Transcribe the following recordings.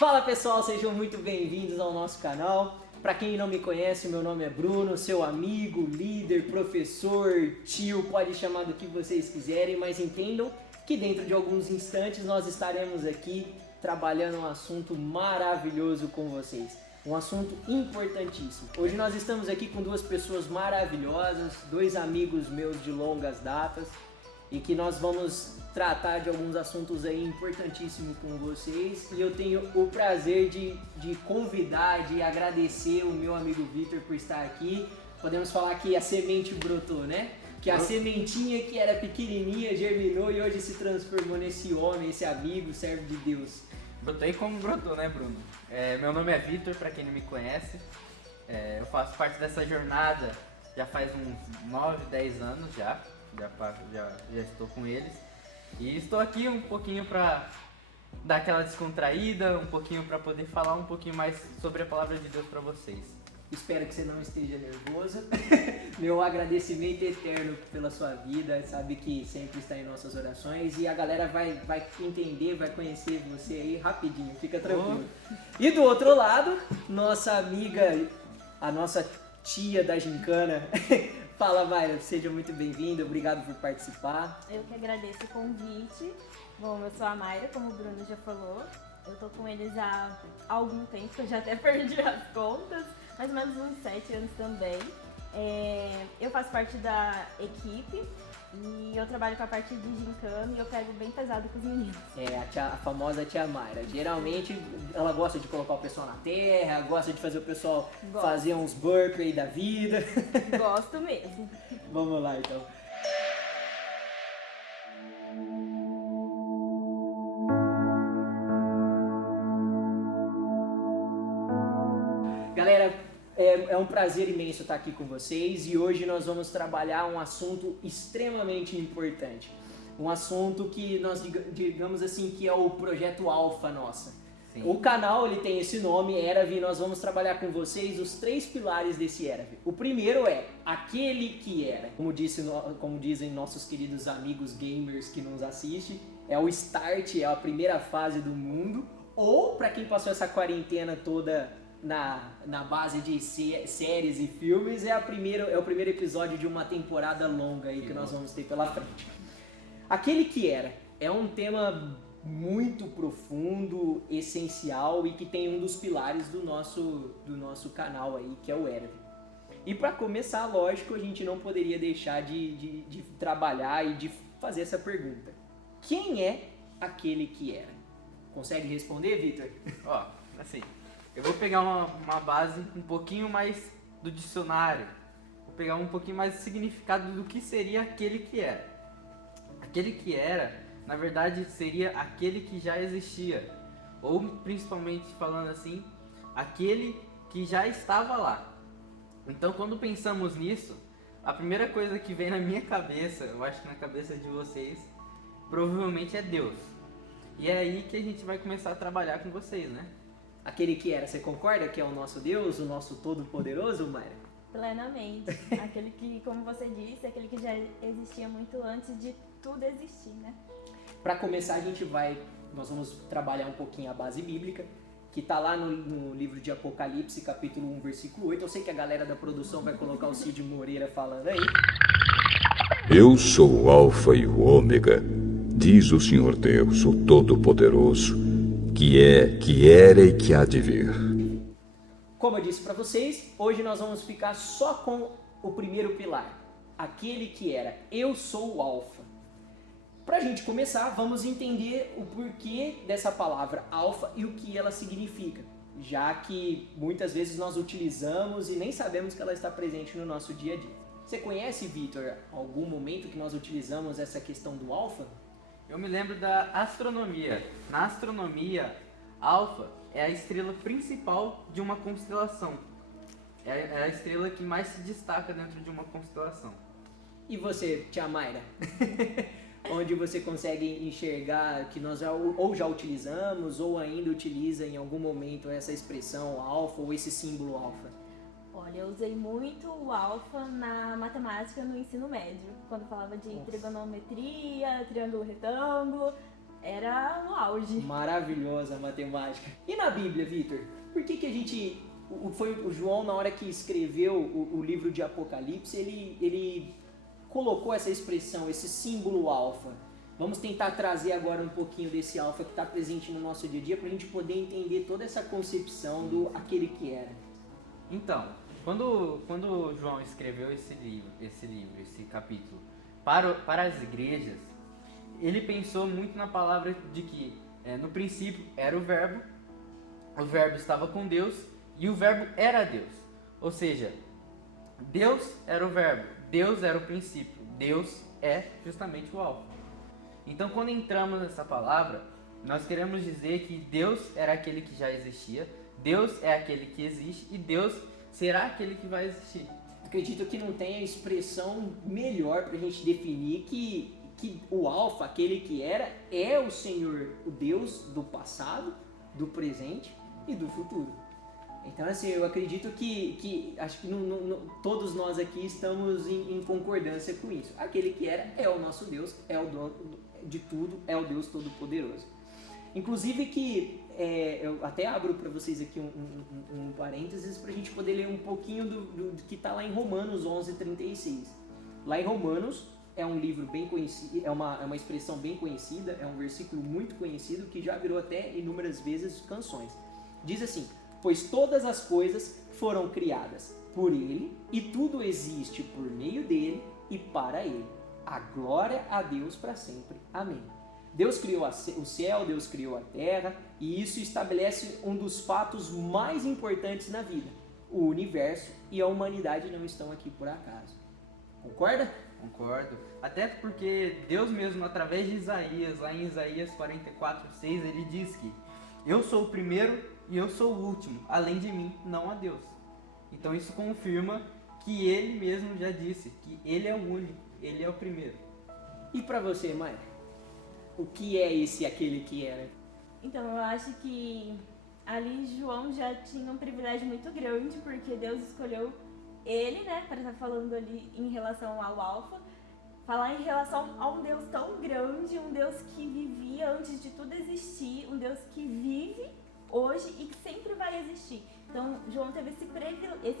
Fala pessoal, sejam muito bem-vindos ao nosso canal. Para quem não me conhece, meu nome é Bruno, seu amigo, líder, professor, tio, pode chamar do que vocês quiserem, mas entendam que dentro de alguns instantes nós estaremos aqui trabalhando um assunto maravilhoso com vocês. Um assunto importantíssimo. Hoje nós estamos aqui com duas pessoas maravilhosas, dois amigos meus de longas datas, e que nós vamos tratar de alguns assuntos aí importantíssimos com vocês. E eu tenho o prazer de convidar, de agradecer o meu amigo Vitor por estar aqui. Podemos falar que a semente brotou, né? Que a sementinha que era pequenininha germinou e hoje se transformou nesse homem, esse amigo, servo de Deus. Brotei como brotou, né, Bruno? Meu nome é Vitor, pra quem não me conhece. Eu faço parte dessa jornada já faz uns 9, 10 anos já estou com eles. E estou aqui um pouquinho pra dar aquela descontraída, um pouquinho pra poder falar um pouquinho mais sobre a palavra de Deus pra vocês. Espero que você não esteja nervosa. Meu agradecimento eterno pela sua vida, sabe que sempre está em nossas orações e a galera vai entender, vai conhecer você aí rapidinho, fica tranquilo. E do outro lado, nossa amiga, a nossa tia da gincana. Fala, Mayra, seja muito bem-vinda, obrigado por participar. Eu que agradeço o convite. Bom, eu sou a Mayra, como o Bruno já falou. Eu tô com eles há algum tempo, eu já até perdi as contas, mais ou menos uns 7 anos também. Eu faço parte da equipe e eu trabalho com a parte de gincana e eu pego bem pesado com os meninos. A famosa tia Mayra. Geralmente ela gosta de colocar o pessoal na terra, gosta de fazer o pessoal fazer uns burpees aí da vida. Gosto mesmo. Vamos lá então. Galera, é um prazer imenso estar aqui com vocês e hoje nós vamos trabalhar um assunto extremamente importante. Um assunto que nós digamos assim que é o projeto Alpha nossa. Sim. O canal ele tem esse nome, Erav, e nós vamos trabalhar com vocês os 3 pilares desse Erav. O primeiro é aquele que era. Como dizem nossos queridos amigos gamers que nos assistem, é o start, é a primeira fase do mundo. Ou para quem passou essa quarentena toda na base de séries e filmes, é o primeiro episódio de uma temporada longa aí que nós vamos ter pela frente. Aquele que era é um tema muito profundo, essencial e que tem um dos pilares do nosso canal aí, que é o Erav. E para começar, lógico, a gente não poderia deixar de trabalhar e de fazer essa pergunta. Quem é aquele que era? Consegue responder, Vitor? Assim, eu vou pegar uma base um pouquinho mais do dicionário. Vou pegar um pouquinho mais do significado do que seria aquele que era. Aquele que era, na verdade, seria aquele que já existia. Ou, principalmente falando assim, aquele que já estava lá. Então, quando pensamos nisso, a primeira coisa que vem na minha cabeça, eu acho que na cabeça de vocês, provavelmente é Deus. E é aí que a gente vai começar a trabalhar com vocês, né? Aquele que era, você concorda que é o nosso Deus, o nosso Todo-Poderoso, Mayra? Plenamente. Aquele que, como você disse, aquele que já existia muito antes de tudo existir, né? Para começar, nós vamos trabalhar um pouquinho a base bíblica, que está lá no livro de Apocalipse, capítulo 1, versículo 8. Eu sei que a galera da produção vai colocar o Cid Moreira falando aí. Eu sou o Alfa e o Ômega, diz o Senhor Deus, o Todo-Poderoso, que é, que era e que há de vir. Como eu disse para vocês, hoje nós vamos ficar só com o primeiro pilar, aquele que era, eu sou o Alfa. Para a gente começar, vamos entender o porquê dessa palavra Alfa e o que ela significa, já que muitas vezes nós utilizamos e nem sabemos que ela está presente no nosso dia a dia. Você conhece, Vitor, algum momento que nós utilizamos essa questão do Alfa? Eu me lembro da astronomia. Na astronomia, Alfa é a estrela principal de uma constelação. É a estrela que mais se destaca dentro de uma constelação. E você, tia Mayra? Onde você consegue enxergar que nós ou já utilizamos ou ainda utiliza em algum momento essa expressão alfa ou esse símbolo alfa? Olha, eu usei muito o alfa na matemática no ensino médio, quando falava de trigonometria, triângulo retângulo. era o auge. Maravilhosa a matemática. E na Bíblia, Vitor? Por que a gente... Foi o João, na hora que escreveu o livro de Apocalipse, ele colocou essa expressão, esse símbolo alfa. Vamos tentar trazer agora um pouquinho desse alfa que está presente no nosso dia a dia para a gente poder entender toda essa concepção do aquele que era. Então, quando João escreveu esse capítulo para as igrejas, ele pensou muito na palavra de que no princípio era o verbo estava com Deus e o verbo era Deus. Ou seja, Deus era o verbo, Deus era o princípio, Deus é justamente o alfa. Então, quando entramos nessa palavra, nós queremos dizer que Deus era aquele que já existia, Deus é aquele que existe e Deus será aquele que vai existir. Acredito que não tenha expressão melhor para a gente definir que o alfa, aquele que era, é o Senhor, o Deus do passado, do presente e do futuro. Então, assim, eu acredito que acho que todos nós aqui estamos em concordância com isso. Aquele que era é o nosso Deus, é o dono de tudo, é o Deus Todo-Poderoso. Inclusive que eu até abro para vocês aqui um parênteses para a gente poder ler um pouquinho do que está lá em Romanos 11:36. Lá em Romanos é um livro bem conhecido, é uma expressão bem conhecida, é um versículo muito conhecido que já virou até inúmeras vezes canções. Diz assim: pois todas as coisas foram criadas por Ele e tudo existe por meio dele e para Ele. A glória a Deus para sempre. Amém. Deus criou o céu, Deus criou a terra e isso estabelece um dos fatos mais importantes na vida. O universo e a humanidade não estão aqui por acaso. Concorda? Concordo. Até porque Deus mesmo, através de Isaías, lá em Isaías 44:6, ele diz que eu sou o primeiro e eu sou o último, além de mim não há Deus. Então isso confirma que ele mesmo já disse que ele é o único, ele é o primeiro. E para você, Maia? O que é esse aquele que era? Então, eu acho que ali João já tinha um privilégio muito grande, porque Deus escolheu ele, né, para estar falando ali em relação ao alfa, falar em relação a um Deus tão grande, um Deus que vivia antes de tudo existir, um Deus que vive hoje e que sempre vai existir. Então, João teve esse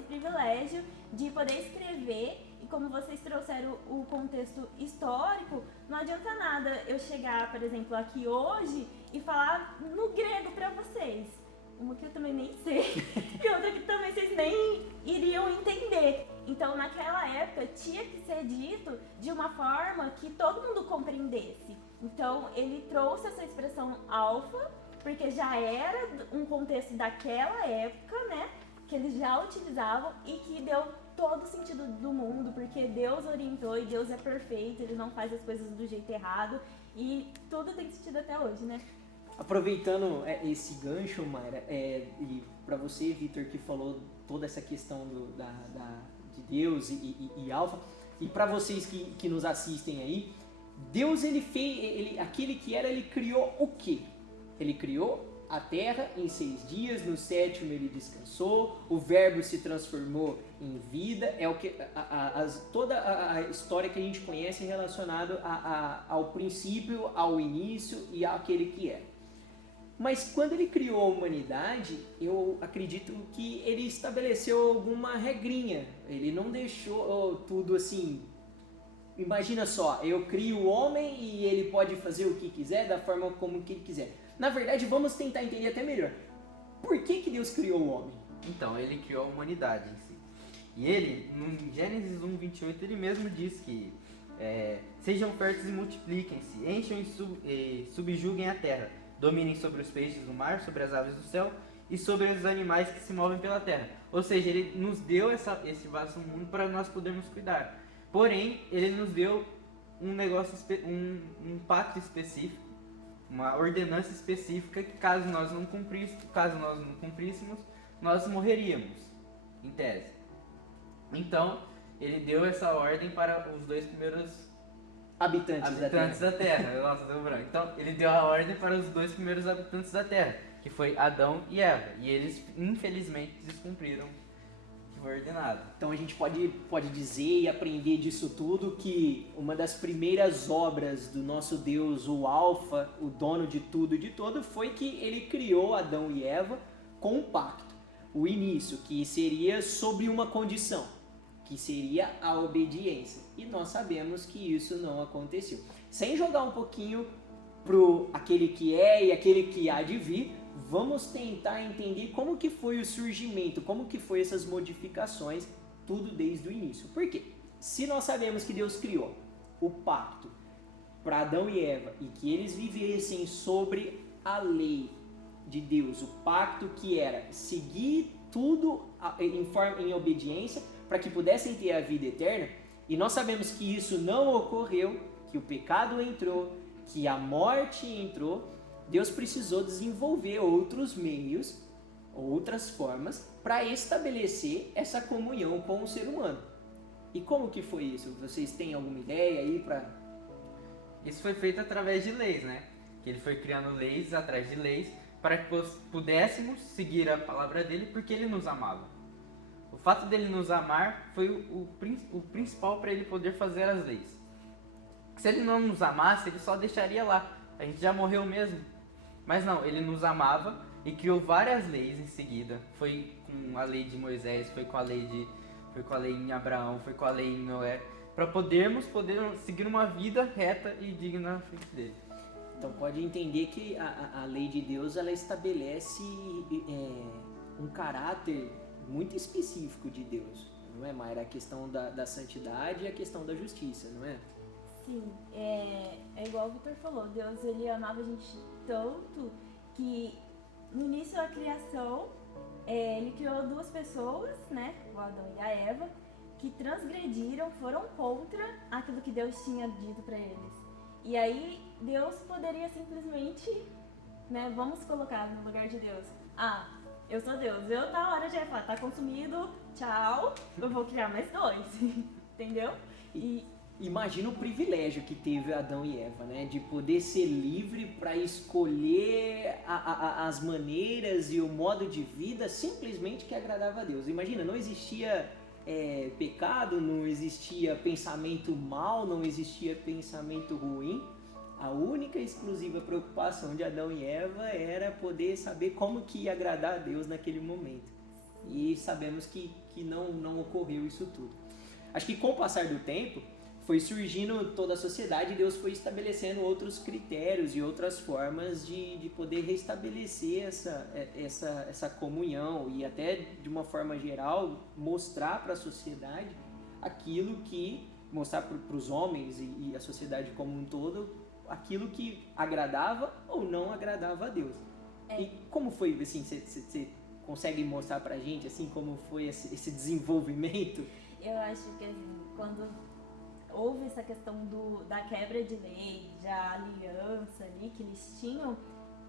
privilégio de poder escrever, e como vocês trouxeram o contexto histórico, não adianta nada eu chegar, por exemplo, aqui hoje e falar no grego para vocês. Uma que eu também nem sei, e outra que também vocês nem iriam entender. Então, naquela época, tinha que ser dito de uma forma que todo mundo compreendesse. Então, ele trouxe essa expressão alfa, porque já era um contexto daquela época, né, que eles já utilizavam e que deu todo o sentido do mundo, porque Deus orientou e Deus é perfeito, Ele não faz as coisas do jeito errado e tudo tem sentido até hoje, né? Aproveitando esse gancho, Mayra, e para você, Vitor, que falou toda essa questão de Deus e alfa, e para vocês que nos assistem aí, Deus, aquele que era, ele criou o quê? Ele criou a terra em 6 dias, no 7º ele descansou, o verbo se transformou em vida, é o que toda a história que a gente conhece relacionada ao princípio, ao início e àquele que é. Mas quando ele criou a humanidade, eu acredito que ele estabeleceu alguma regrinha, ele não deixou tudo assim. Imagina só, eu crio o homem e ele pode fazer o que quiser, da forma como que ele quiser. Na verdade, vamos tentar entender até melhor. Por que Deus criou o homem? Então, ele criou a humanidade em si. E ele, em Gênesis 1:28, ele mesmo diz que sejam férteis e multipliquem-se, encham e subjuguem a terra, dominem sobre os peixes do mar, sobre as aves do céu e sobre os animais que se movem pela terra. Ou seja, ele nos deu esse vasto mundo para nós podermos cuidar. Porém, ele nos deu um pacto específico, uma ordenança específica que caso nós não cumpríssemos, nós morreríamos, em tese. Então, ele deu essa ordem para os 2 primeiros habitantes da Terra. Nossa, deu branco. Então, ele deu a ordem para os 2 primeiros habitantes da Terra, que foi Adão e Eva. E eles, infelizmente, descumpriram foi ordenado. Então a gente pode dizer e aprender disso tudo que uma das primeiras obras do nosso Deus, o Alfa, o dono de tudo e de todo, foi que ele criou Adão e Eva com um pacto. O início, que seria sobre uma condição, que seria a obediência. E nós sabemos que isso não aconteceu. Sem jogar um pouquinho pro aquele que é e aquele que há de vir, vamos tentar entender como que foi o surgimento, como que foi essas modificações, tudo desde o início. Por quê? Se nós sabemos que Deus criou o pacto para Adão e Eva e que eles vivessem sobre a lei de Deus, o pacto que era seguir tudo em obediência para que pudessem ter a vida eterna, e nós sabemos que isso não ocorreu, que o pecado entrou, que a morte entrou, Deus precisou desenvolver outros meios, outras formas para estabelecer essa comunhão com o ser humano. E como que foi isso? Vocês têm alguma ideia aí para... Isso foi feito através de leis, né? Que ele foi criando leis atrás de leis para que pudéssemos seguir a palavra dele porque ele nos amava. O fato dele nos amar foi o principal para ele poder fazer as leis. Se ele não nos amasse, ele só deixaria lá. A gente já morreu mesmo. Mas não, ele nos amava e criou várias leis em seguida. Foi com a lei de Moisés, foi com a lei em Abraão, foi com a lei em Noé, para poder seguir uma vida reta e digna na frente dele. Então pode entender que a lei de Deus, ela estabelece um caráter muito específico de Deus, não é, Mayra? A questão da santidade e a questão da justiça, não é? Sim, é igual o Vitor falou, Deus ele amava a gente tanto que no início da criação ele criou duas pessoas, né, o Adão e a Eva, que transgrediram, foram contra aquilo que Deus tinha dito para eles. E aí Deus poderia simplesmente, né, vamos colocar no lugar de Deus. Ah, eu sou Deus, eu na hora já ia falar, tá consumido, tchau, eu vou criar mais dois, entendeu? E imagina o privilégio que teve Adão e Eva, né? De poder ser livre para escolher as maneiras e o modo de vida simplesmente que agradava a Deus. Imagina, não existia pecado, não existia pensamento mal, não existia pensamento ruim. A única e exclusiva preocupação de Adão e Eva era poder saber como que ia agradar a Deus naquele momento. E sabemos que não ocorreu isso tudo. Acho que com o passar do tempo, foi surgindo toda a sociedade e Deus foi estabelecendo outros critérios e outras formas de poder restabelecer essa comunhão e até de uma forma geral mostrar para a sociedade aquilo que, mostrar para os homens e a sociedade como um todo, aquilo que agradava ou não agradava a Deus. E como foi, assim, você consegue mostrar pra gente, assim, como foi esse desenvolvimento? Eu acho que, assim, quando houve essa questão da quebra de lei, da aliança ali que eles tinham,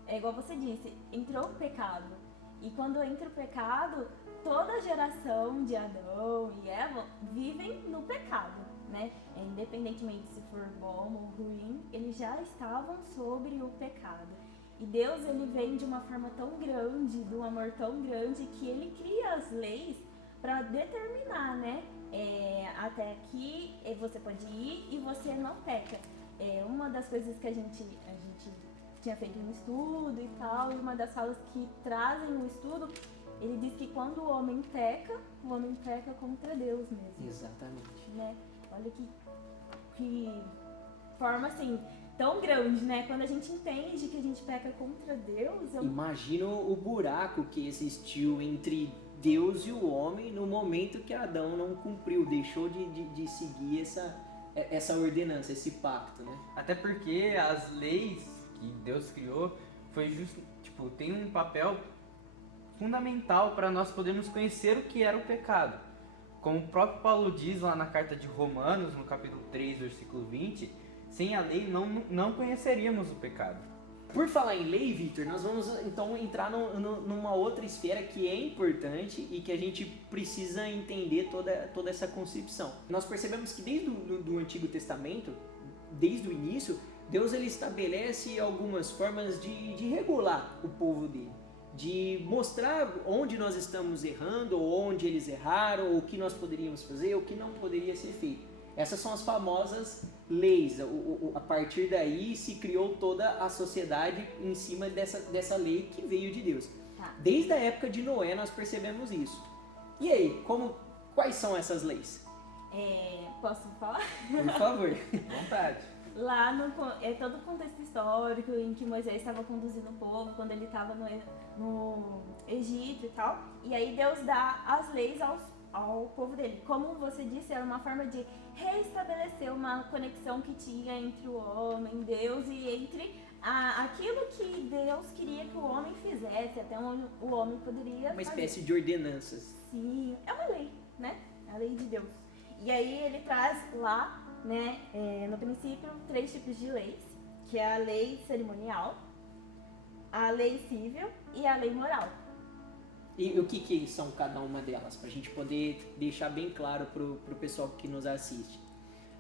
é igual você disse, entrou o pecado. E quando entra o pecado, toda a geração de Adão e Eva vivem no pecado, né? Independentemente se for bom ou ruim, eles já estavam sobre o pecado. E Deus, ele vem de uma forma tão grande, de um amor tão grande, que ele cria as leis para determinar, né? Até aqui você pode ir e você não peca. Uma das coisas que a gente tinha feito um estudo e tal, e uma das falas que trazem no estudo, ele diz que quando o homem peca contra Deus mesmo. Exatamente. Né? Olha que forma assim tão grande, né? Quando a gente entende que a gente peca contra Deus... Imagina o buraco que existiu entre Deus e o homem no momento que Adão não cumpriu, deixou de seguir essa ordenança, esse pacto, né? Até porque as leis que Deus criou tem um papel fundamental para nós podermos conhecer o que era o pecado. Como o próprio Paulo diz lá na carta de Romanos, no capítulo 3, versículo 20, sem a lei não conheceríamos o pecado. Por falar em lei, Victor, nós vamos então entrar numa outra esfera que é importante e que a gente precisa entender toda essa concepção. Nós percebemos que desde o Antigo Testamento, desde o início, Deus ele estabelece algumas formas de regular o povo dele. de mostrar onde nós estamos errando, ou onde eles erraram, ou o que nós poderíamos fazer, ou o que não poderia ser feito. Essas são as famosas leis. A partir daí se criou toda a sociedade em cima dessa lei que veio de Deus. Tá. Desde a época de Noé nós percebemos isso. E aí, quais são essas leis? Posso falar? Por favor. Vontade. Lá é todo o contexto histórico em que Moisés estava conduzindo o povo, quando ele estava no Egito e tal. E aí Deus dá as leis ao povo dele. Como você disse, era uma forma de reestabelecer uma conexão que tinha entre o homem, Deus, e entre aquilo que Deus queria que o homem fizesse, até onde o homem poderia Uma fazer. espécie de ordenanças. Sim, é uma lei, né? A lei de Deus. E aí ele traz lá, né, no princípio, 3 tipos de leis, que é a lei cerimonial, a lei civil e a lei moral. E o que são cada uma delas? Para a gente poder deixar bem claro para o pessoal que nos assiste.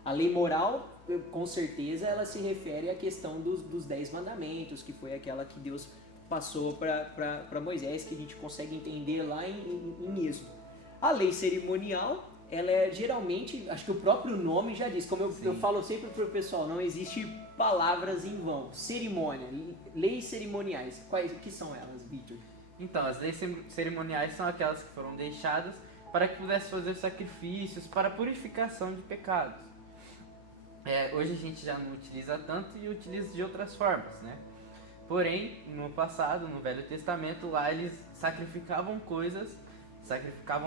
A lei moral, com certeza, ela se refere à questão dos 10 mandamentos, que foi aquela que Deus passou para Moisés, que a gente consegue entender lá em Êxodo. A lei cerimonial, ela é geralmente, acho que o próprio nome já diz, como eu falo sempre para o pessoal, não existe palavras em vão. Cerimônia, leis cerimoniais, quais que são elas, Victor? Então, as leis cerimoniais são aquelas que foram deixadas para que pudesse fazer sacrifícios para a purificação de pecados. Hoje a gente já não utiliza tanto e utiliza de outras formas, né? Porém, no passado, no Velho Testamento, lá eles sacrificavam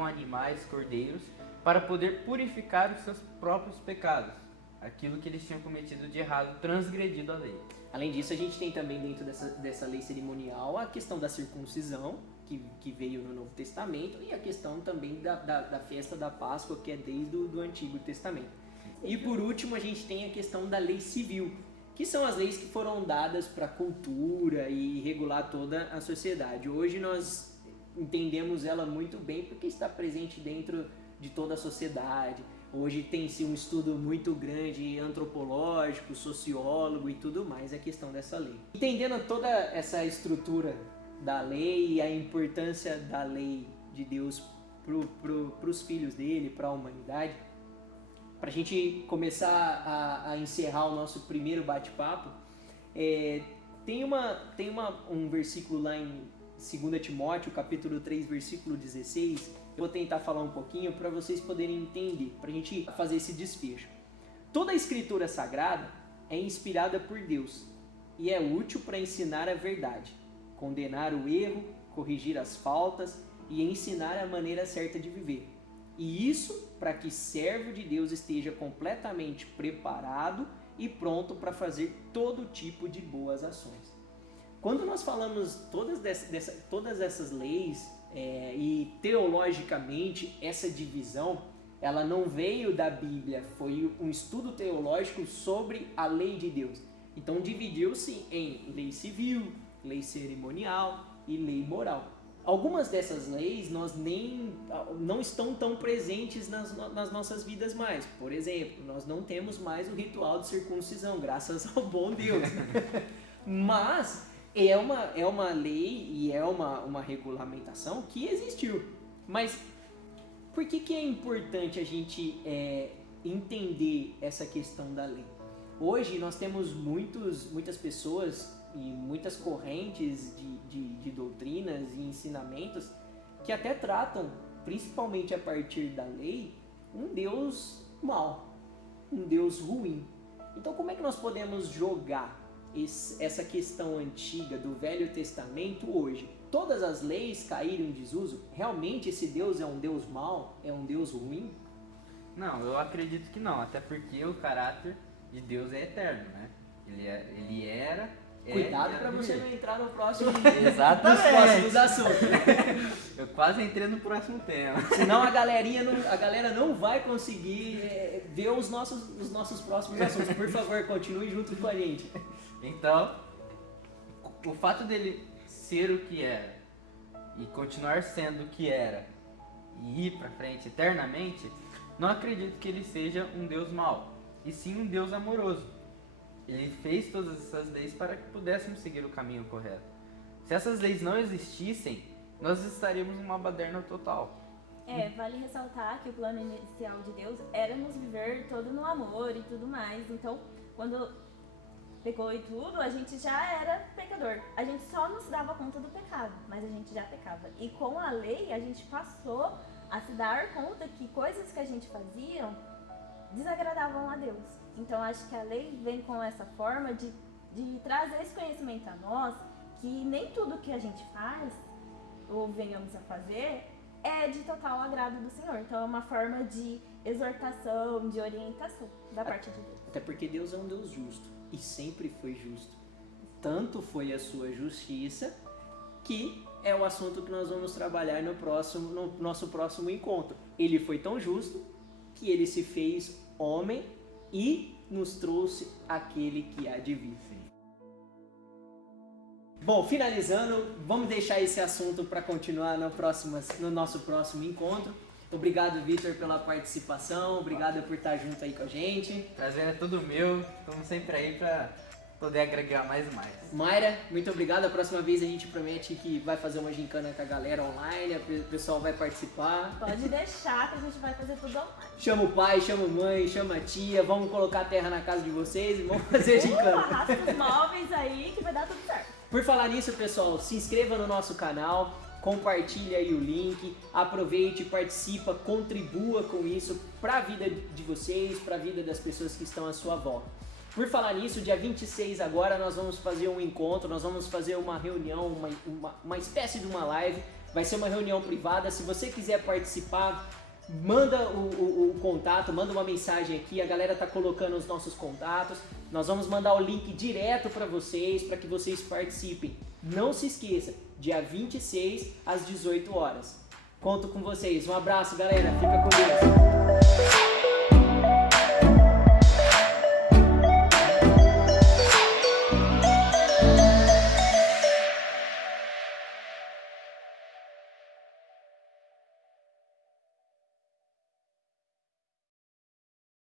animais, cordeiros, para poder purificar os seus próprios pecados, aquilo que eles tinham cometido de errado, transgredido a lei. Além disso, a gente tem também dentro dessa lei cerimonial a questão da circuncisão, que veio no Novo Testamento, e a questão também da festa da Páscoa, que é desde o Antigo Testamento. E por último, a gente tem a questão da lei civil, que são as leis que foram dadas para a cultura e regular toda a sociedade. Hoje nós entendemos ela muito bem porque está presente dentro de toda a sociedade. Hoje tem-se um estudo muito grande, antropológico, sociólogo e tudo mais, a questão dessa lei. Entendendo toda essa estrutura da lei e a importância da lei de Deus para os filhos dele, para a humanidade, para a gente começar a encerrar o nosso primeiro bate-papo, tem um versículo lá em 2 Timóteo, capítulo 3, versículo 16, eu vou tentar falar um pouquinho para vocês poderem entender, para a gente fazer esse desfecho. Toda a escritura sagrada é inspirada por Deus e é útil para ensinar a verdade, condenar o erro, corrigir as faltas e ensinar a maneira certa de viver. E isso para que servo de Deus esteja completamente preparado e pronto para fazer todo tipo de boas ações. Quando nós falamos todas essas leis e teologicamente essa divisão, ela não veio da Bíblia, foi um estudo teológico sobre a lei de Deus. Então dividiu-se em lei civil, lei cerimonial e lei moral. Algumas dessas leis não estão tão presentes nas nossas vidas mais. Por exemplo, nós não temos mais o ritual de circuncisão, graças ao bom Deus. Mas é uma lei e é uma regulamentação que existiu. Mas por que é importante a gente entender essa questão da lei? Hoje nós temos muitas pessoas e muitas correntes de doutrinas e ensinamentos que até tratam, principalmente a partir da lei, um Deus mau, um Deus ruim. Então como é que nós podemos jogar essa questão antiga do Velho Testamento hoje? Todas as leis caíram em desuso? Realmente esse Deus é um Deus mau? É um Deus ruim? Não, eu acredito que não, até porque o caráter de Deus é eterno, né? Ele era... Cuidado para você não entrar no próximo, Exatamente. nos próximos assuntos. Eu quase entrei no próximo tema. Senão a galera não vai conseguir ver os nossos próximos assuntos. Por favor, continue junto com a gente. Então, o fato dele ser o que era e continuar sendo o que era e ir para frente eternamente, não acredito que ele seja um Deus mau, e sim um Deus amoroso. Ele fez todas essas leis para que pudéssemos seguir o caminho correto. Se essas leis não existissem, nós estaríamos numa baderna total. Vale ressaltar que o plano inicial de Deus era nos viver todo no amor e tudo mais. Então, quando pecou e tudo, a gente já era pecador. A gente só não se dava conta do pecado, mas a gente já pecava. E com a lei, a gente passou a se dar conta que coisas que a gente fazia desagradavam a Deus. Então, acho que a lei vem com essa forma de trazer esse conhecimento a nós, que nem tudo que a gente faz, ou venhamos a fazer, é de total agrado do Senhor. Então é uma forma de exortação, de orientação da parte de Deus. Até porque Deus é um Deus justo e sempre foi justo. Tanto foi a sua justiça que é o assunto que nós vamos trabalhar no nosso próximo encontro. Ele foi tão justo que ele se fez homem e nos trouxe aquele que há de vir. Bom, finalizando, vamos deixar esse assunto para continuar no nosso próximo encontro. Obrigado, Vitor, pela participação. Obrigado por estar junto aí com a gente. Prazer é todo meu. Estamos sempre aí para poder agregar mais e mais. Mayra, muito obrigado. A próxima vez a gente promete que vai fazer uma gincana com a galera online. O pessoal vai participar. Pode deixar que a gente vai fazer tudo online. Chama o pai, chama a mãe, chama a tia. Vamos colocar a terra na casa de vocês e vamos fazer gincana. Arrasta os móveis aí que vai dar tudo certo. Por falar nisso, pessoal, se inscreva no nosso canal, compartilhe aí o link, aproveite, participa, contribua com isso para a vida de vocês, para a vida das pessoas que estão à sua volta. Por falar nisso, dia 26 agora nós vamos fazer um encontro, nós vamos fazer uma reunião, uma espécie de uma live, vai ser uma reunião privada. Se você quiser participar, manda o contato, manda uma mensagem aqui, a galera tá colocando os nossos contatos, nós vamos mandar o link direto para vocês, para que vocês participem. Não se esqueça, dia 26 às 18 horas. Conto com vocês, um abraço galera, fica com Deus.